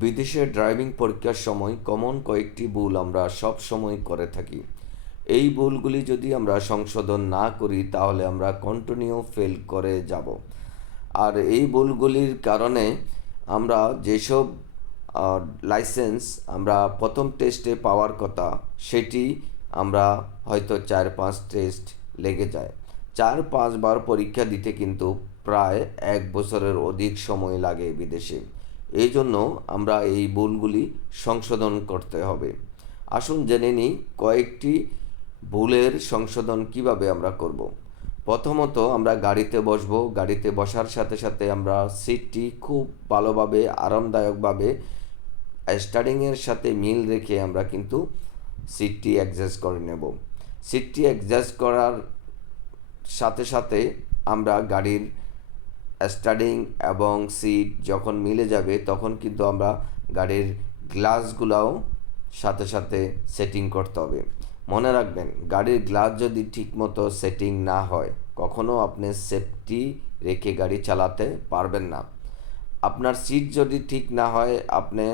বিদেশে ড্রাইভিং পরীক্ষার সময় কমন কয়েকটি ভুল আমরা সব সময় করে থাকি। এই ভুলগুলি যদি আমরা সংশোধন না করি, তাহলে আমরা কন্টিনিউ ফেল করে যাব। আর এই ভুলগুলির কারণে আমরা যেসব লাইসেন্স আমরা প্রথম টেস্টে পাওয়ার কথা, সেটি আমরা হয়তো চার পাঁচ টেস্ট লেগে যায়। চার পাঁচবার পরীক্ষা দিতে কিন্তু প্রায় এক বছরের অধিক সময় লাগে বিদেশে। এই জন্য আমরা এই ভুলগুলি সংশোধন করতে হবে। আসুন জেনে নিই কয়েকটি ভুলের সংশোধন কীভাবে আমরা করব। প্রথমত আমরা গাড়িতে বসবো। গাড়িতে বসার সাথে সাথে আমরা সিটটি খুব ভালোভাবে, আরামদায়কভাবে স্টার্টিংয়ের সাথে মিল রেখে আমরা কিন্তু সিটটি অ্যাডজাস্ট করে নেব। সিটটি অ্যাডজাস্ট করার সাথে সাথে আমরা গাড়ির স্টার্টিং এবং সিট যখন মিলে যাবে, তখন কিন্তু আমরা গাড়ির গ্লাসগুলাও সাথে সাথে সেটিং করতে হবে। মনে রাখবেন, গাড়ির গ্লাস যদি ঠিকমতো সেটিং না হয়, কখনো আপনি সেফটি রেখে গাড়ি চালাতে পারবেন না। আপনার সিট যদি ঠিক না হয়, আপনি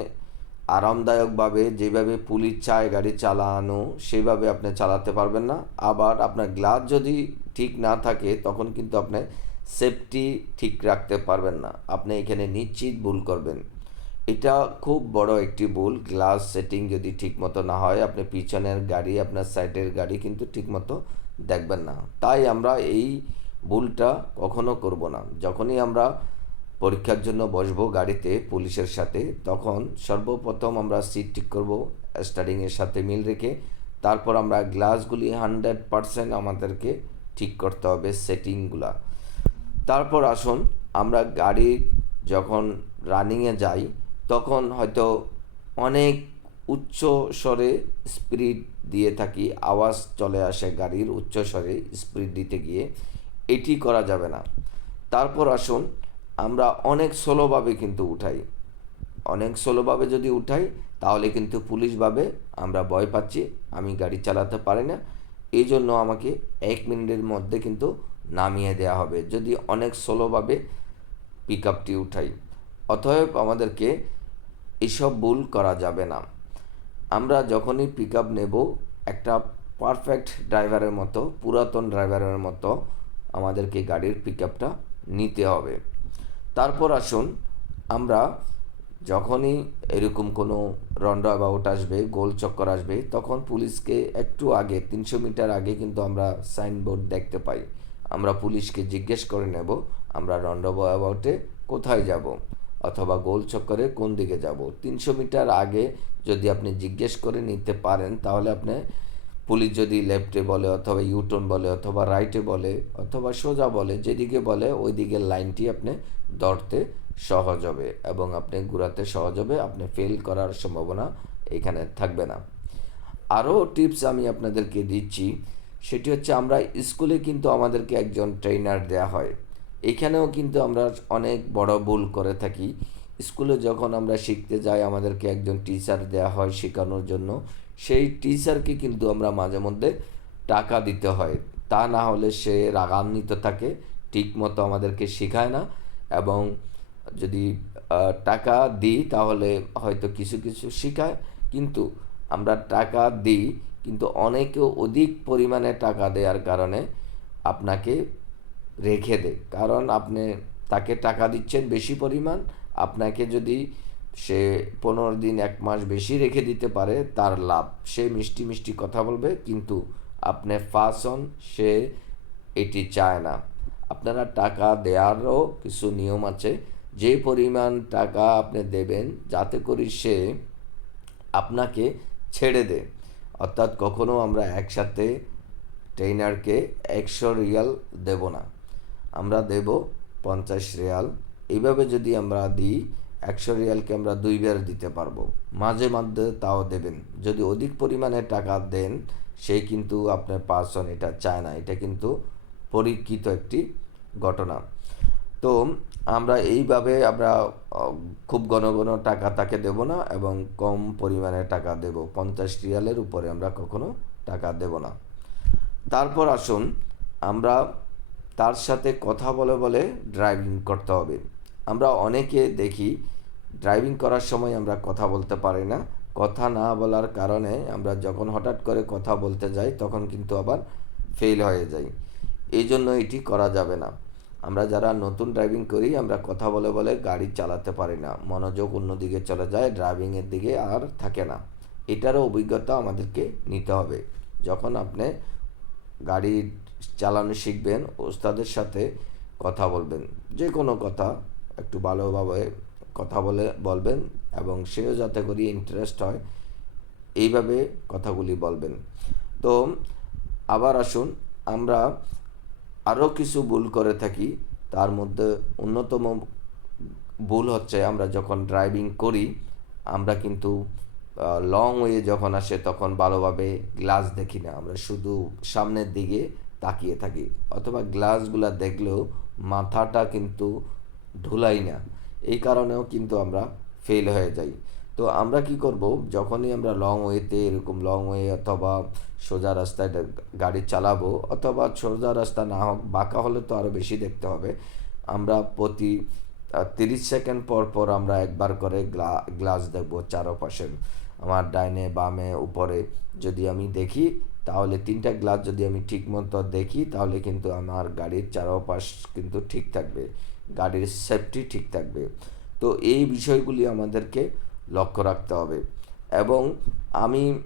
আরামদায়কভাবে যেভাবে পুলিশ চায় গাড়ি চালানো সেইভাবে আপনি চালাতে পারবেন না। আবার আপনার গ্লাস যদি ঠিক না থাকে, তখন কিন্তু আপনি সেফটি ঠিক রাখতে পারবেন না। আপনি এখানে নিশ্চিত ভুল করবেন। এটা খুব বড় একটি ভুল। গ্লাস সেটিং যদি ঠিকমতো না হয়, আপনি পিছনের গাড়ি, আপনার সাইডের গাড়ি কিন্তু ঠিকমতো দেখবেন না। তাই আমরা এই ভুলটা কখনো করব না। যখনই আমরা পরীক্ষার জন্য বসবো গাড়িতে পুলিশের সাথে, তখন সর্বপ্রথম আমরা সিট ঠিক করব স্টারিংয়ের সাথে মিল রেখে। তারপর আমরা গ্লাসগুলি হান্ড্রেড পারসেন্ট আমাদেরকে ঠিক করতে হবে সেটিংগুলা তারপর আসুন, আমরা গাড়ি যখন রানিংয়ে যাই, তখন হয়তো অনেক উচ্চ স্বরে স্পিড দিয়ে থাকি, আওয়াজ চলে আসে গাড়ির উচ্চ স্বরে স্পিড দিতে গিয়ে, এটি করা যাবে না। তারপর আসুন, আমরা অনেক স্লোভাবে কিন্তু উঠাই। অনেক স্লোভাবে যদি উঠাই, তাহলে কিন্তু পুলিশভাবে আমরা ভয় পাচ্ছি, আমি গাড়ি চালাতে পারি না। এই জন্য আমাকে এক মিনিটের মধ্যে কিন্তু নামিয়ে দেওয়া হবে। যদি অনেক স্লোভাবে পিক আপটি উঠাই, অতএব আমাদেরকে এসব ভুল করা যাবে না। আমরা যখনই পিক আপ নেব, একটা পারফেক্ট ড্রাইভারের মতো, পুরাতন ড্রাইভারের মতো আমাদেরকে গাড়ির পিক আপটা নিতে হবে। তারপর আসুন, আমরা যখনই এরকম কোনো রন্ড অ্যাবাউট আসবে, গোল চক্কর আসবে, তখন পুলিশকে একটু আগে, তিনশো মিটার আগে কিন্তু আমরা সাইনবোর্ড দেখতে পাই। আমরা পুলিশকে জিজ্ঞেস করে নেব, আমরা রন্ড অ্যাবাউটে কোথায় যাব অথবা গোল চক্করে কোন দিকে যাব। তিনশো মিটার আগে যদি আপনি জিজ্ঞেস করে নিতে পারেন, তাহলে আপনি পুলিশ যদি লেফটে বলে অথবা ইউটার্ন বলে অথবা রাইটে বলে অথবা সোজা বলে, যেদিকে বলে ওই দিকের লাইনটি আপনি ধরতে সহজ হবে এবং আপনি ঘুরাতে সহজ হবে, আপনি ফেল করার সম্ভাবনা এখানে থাকবে না। আরও টিপস আমি আপনাদেরকে দিচ্ছি। সেটি হচ্ছে আমরা স্কুলে কিন্তু আমাদেরকে একজন ট্রেনার দেয়া হয়। এখানেও কিন্তু আমরা অনেক বড় ভুল করে থাকি। স্কুলে যখন আমরা শিখতে যাই, আমাদেরকে একজন টিচার দেওয়া হয় শেখানোর জন্য। সেই টিচারকে কিন্তু আমরা মাঝে মধ্যে টাকা দিতে হয়। তা না হলে সে রাগান্বিত থাকে ঠিক মতো আমাদেরকে শেখায় না এবং যদি টাকা দিই তাহলে হয়তো কিছু কিছু শেখায়। কিন্তু আমরা টাকা দিই কিন্তু অনেকে অধিক পরিমাণে টাকা দেওয়ার কারণে আপনাকে রেখে দেয়। কারণ আপনি তাকে টাকা দিচ্ছেন বেশি পরিমাণ, আপনাকে যদি সে পনেরো দিন, এক মাস বেশি রেখে দিতে পারে, তার লাভ। সে মিষ্টি মিষ্টি কথা বলবে, কিন্তু আপনি ফাঁসন সে এটি চায় না। আপনারা টাকা দেওয়ারও কিছু নিয়ম আছে। যে পরিমাণ টাকা আপনি দেবেন, যাতে করি সে আপনাকে ছেড়ে দে অর্থাৎ কখনো আমরা একসাথে ট্রেনারকে একশো রিয়াল দেব না। আমরা দেব পঞ্চাশ রিয়াল। এইভাবে যদি আমরা দিই, একশো রিয়ালকে আমরা দুইবার দিতে পারব। মাঝে মধ্যে তাও দেবেন। যদি অধিক পরিমাণে টাকা দেন, সে কিন্তু আপনার পার্সন এটা চায় না। এটা কিন্তু পরীক্ষিত একটি ঘটনা। তো আমরা এইভাবে আমরা খুব ঘন ঘন টাকা তাকে দেব না এবং কম পরিমাণে টাকা দেব। পঞ্চাশ রিয়ালের উপরে আমরা কখনো টাকা দেব না। তারপর আসুন, আমরা তার সাথে কথা বলে বলে ড্রাইভিং করতে হবে। আমরা অনেকে দেখি ড্রাইভিং করার সময় আমরা কথা বলতে পারি না। কথা না বলার কারণে আমরা যখন হঠাৎ করে কথা বলতে যাই, তখন কিন্তু আবার ফেল হয়ে যাই। এই জন্য এটি করা যাবে না। আমরা যারা নতুন ড্রাইভিং করি, আমরা কথা বলে বলে গাড়ি চালাতে পারি না। মনোযোগ অন্যদিকে চলে যায় ড্রাইভিংয়ের দিকে আর থাকে না। এটারও অভিজ্ঞতা আমাদেরকে নিতে হবে। যখন আপনি গাড়ি চালানো শিখবেন, ওস্তাদের সাথে কথা বলবেন। যে কোনো কথা, একটু ভালোভাবে কথা বলে বলবেন এবং সেও যাতে করে ইন্টারেস্ট হয়, এইভাবে কথাগুলি বলবেন। তো আবার আসুন, আমরা আরও কিছু ভুল করে থাকি, তার মধ্যে অন্যতম ভুল হচ্ছে আমরা যখন ড্রাইভিং করি, আমরা কিন্তু লং ওয়ে যখন আসে তখন ভালোভাবে গ্লাস দেখি না। আমরা শুধু সামনের দিকে তাকিয়ে থাকি, অথবা গ্লাসগুলা দেখলেও মাথাটা কিন্তু ঢুলাই না। এই কারণেও কিন্তু আমরা ফেল হয়ে যাই। তো আমরা কি করব? যখনই আমরা লং ওয়েতে এরকম লং ওয়ে অথবা সোজা রাস্তায় গাড়ি চালাবো অথবা সোজা রাস্তা না হোক, বাঁকা হলে তো আরও বেশি দেখতে হবে। আমরা প্রতি তিরিশ সেকেন্ড পর পর আমরা একবার করে গ্লা, গ্লাস দেখব চারপাশের, আমার ডাইনে, বামে, উপরে। যদি আমি দেখি, তাহলে তিনটা গ্লাস যদি আমি ঠিক মতো দেখি, তাহলে কিন্তু আমার গাড়ির চারপাশ কিন্তু ঠিক থাকবে, গাড়ির সেফটি ঠিক থাকবে। তো এই বিষয়গুলি আমাদেরকে লক্ষ্য রাখতে হবে। এবং আমি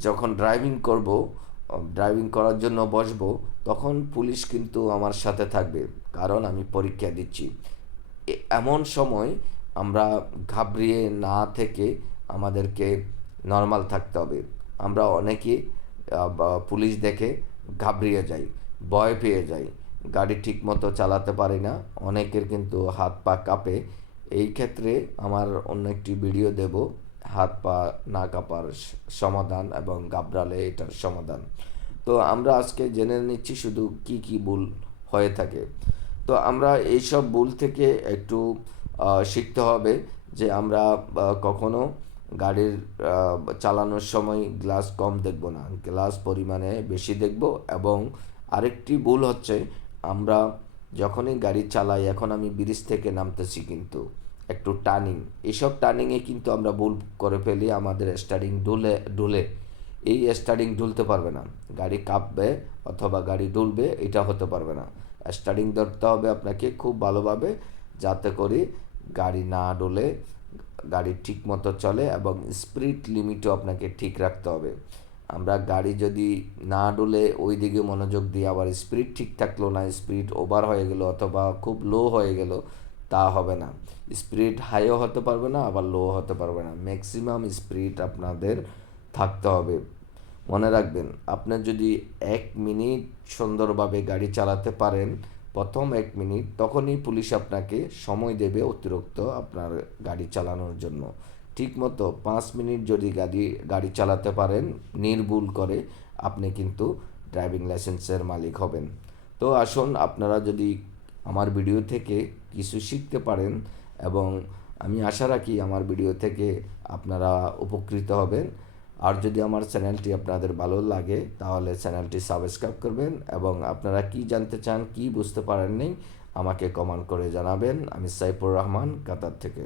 যখন ড্রাইভিং করব ড্রাইভিং করার জন্য বসবো, তখন পুলিশ কিন্তু আমার সাথে থাকবে। কারণ আমি পরীক্ষা দিচ্ছি। এমন সময় আমরা ঘাবড়িয়ে না থেকে আমাদেরকে নর্মাল থাকতে হবে। আমরা অনেকে পুলিশ দেখে ঘাবড়িয়ে যাই, ভয় পেয়ে যাই। গাড়ি ঠিক মতো চালাতে পারি না, অনেকের কিন্তু হাত পা কাঁপে। এই ক্ষেত্রে আমার অন্য একটি ভিডিও দেব। হাত পা না কাঁপার সমাধান এবং ঘাবড়ালে এটার সমাধান। তো আমরা আজকে জেনে নিচ্ছি শুধু কি কি ভুল হয়ে থাকে। তো আমরা এইসব ভুল থেকে একটু শিখতে হবে যে আমরা কখনো গাড়ির চালানোর সময় গ্লাস কম দেখব না। গ্লাস পরিমাণে বেশি দেখব এবং আরেকটি ভুল হচ্ছে, আমরা যখনই গাড়ি চালাই, এখন আমি ব্রিজ থেকে নামতেছি কিন্তু। একটু টার্নিং এইসব টার্নিংয়ে কিন্তু আমরা ভুল করে ফেলি আমাদের স্টারিং ডুলে ডুলে। এই স্টারিং ঢুলতে পারবে না। গাড়ি কাঁপবে অথবা গাড়ি ডুলবে, এটা হতে পারবে না। স্টারিং ধরতে হবে আপনাকে খুব ভালোভাবে যাতে করে গাড়ি না ডোলে, গাড়ি ঠিক মতো চলে এবং স্পিড লিমিটও আপনাকে ঠিক রাখতে হবে। আমরা গাড়ি যদি না ডুলে ওই দিকে মনোযোগ দিয়ে আবার স্পিড ঠিক থাকল না স্পিড ওভার হয়ে গেল অথবা খুব লো হয়ে গেল তা হবে না। স্পিড হাইও হতে পারবে না, আবার লো হতে পারবে না। ম্যাক্সিমাম স্পিড আপনাদের থাকতে হবে। মনে রাখবেন, আপনি যদি এক মিনিট সুন্দরভাবে গাড়ি চালাতে পারেন, প্রথম এক মিনিট, তখনই পুলিশ আপনাকে সময় দেবে অতিরিক্ত আপনার গাড়ি চালানোর জন্য। ঠিকমতো পাঁচ মিনিট যদি গাড়ি গাড়ি চালাতে পারেন, নির্ভুল করে আপনি কিন্তু ড্রাইভিং লাইসেন্সের মালিক হবেন। তো আসুন, আপনারা যদি আমার ভিডিও থেকে কিছু শিখতে পারেন এবং আমি আশা রাখি আমার ভিডিও থেকে আপনারা উপকৃত হবেন। আর যদি আমার চ্যানেলটি আপনাদের ভালো লাগে, তাহলে চ্যানেলটি সাবস্ক্রাইব করবেন এবং আপনারা কি জানতে চান, কি বুঝতে পারেননি, আমাকে কমেন্ট করে জানাবেন। আমি সাইফুর রহমান, কাতার থেকে।